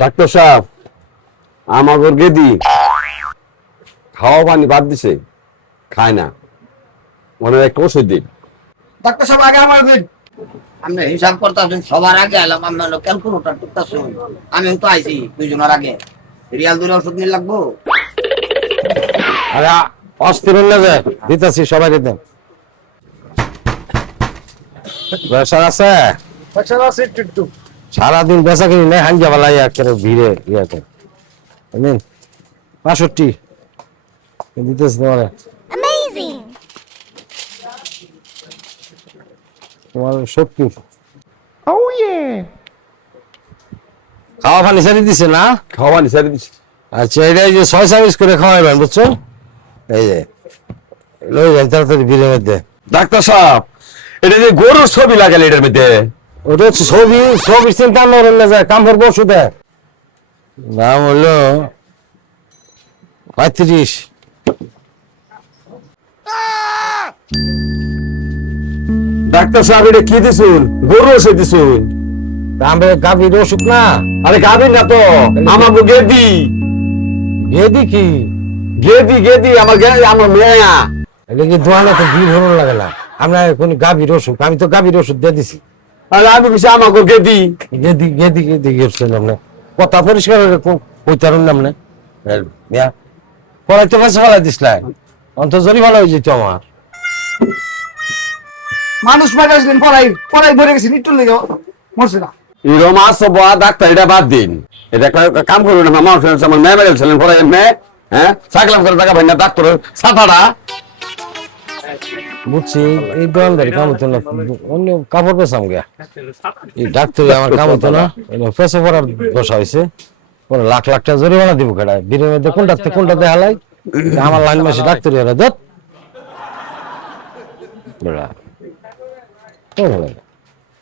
Doctor সাহেব আমার গেদি খাওয়া পানি বাদ দিছে, খায় না, মনে একটা ওষুধ দিন। ডাক্তার সাহেব আগে আমার দিন। আমি হিসাব করতেছেন সবার আগে এলাম, আমি ক্যালকুলেটর টিপতেছেন। আমি তো আইছি দুইজনের আগে, রিয়াল দূরে ওষুধ নিয়ে লাগবো। আরে অস্থির না যে দিতেছি সবাই দেন। প্রেশার আছে? প্রেশার আছে একটু। সারাদিন বেচা কিনি নাই, হাঙ্গা বেলায় একেবারে ভিড়ে ইয়াতে নিন 65 দিতেছি তোমার। তোমার 70। খাওয়া পানি সারি দিছে না? খাওয়া পানি ছেড়ে দিছে। আচ্ছা এটা এই যে 6 সার্ভিস করে খাওয়াইবেন বুঝছো? এই যে লই যান তাড়াতাড়ি ভিড়ের মধ্যে। ডাক্তার সাহেব এটা যে গরুর ছবি লাগালে এটার মধ্যে। ওটা হচ্ছে ছবি চিন্তা করেন না যায় কাম করবো ওষুধে। দাম হলো 35। ডাক্তার সাহেব এটা কি দিছুন? গরু ওষুধ দিছুন? দামে গাভীর ওষুধ না। আরে গাভীর না তো, আমার গেদি। গেদি কি? গেদি আমার আমার মেয়া। এটা কি দোয়ানে তো ভিড় হলো লাগে না। আমরা এখন গাভীর ওষুধ, আমি তো গাভীর ওষুধ দিয়ে দিছি। আরে আমি কিছু আমার গেদি। গেদি গেছেন আপনি কথা পরিষ্কার কইতারুন না আপনি পড়াইতে পারছে ফেলাই দিসলাই অন্ত জরিমানা হয়ে যেত আমার। মানুষ মারা আসলেন পড়াই ভরে গেছেন একটু লেগে মরছে না। এরকম আসো বা ডাক্তার এটা বাদ দিন। এটা একটা কাম করবেন না, মানুষ আমার মেয়ে মেরে ছিলেন পরে মেয়ে, হ্যাঁ সাকলাম করে টাকা ভাই না ডাক্তার সাফাটা। বুঝছি এই দোকানদারি কাম হতো না, অন্য কাপড় পেছাম গা। এই ডাক্তারি আমার কাম হতো না, পেছে পড়ার বসা হয়েছে। পরে লাখ লাখ টাকা জরিমানা দিব কেডা? বীরের মধ্যে কোনটাতে হালাই আমার লাইন মাসে ডাক্তারি হারা যত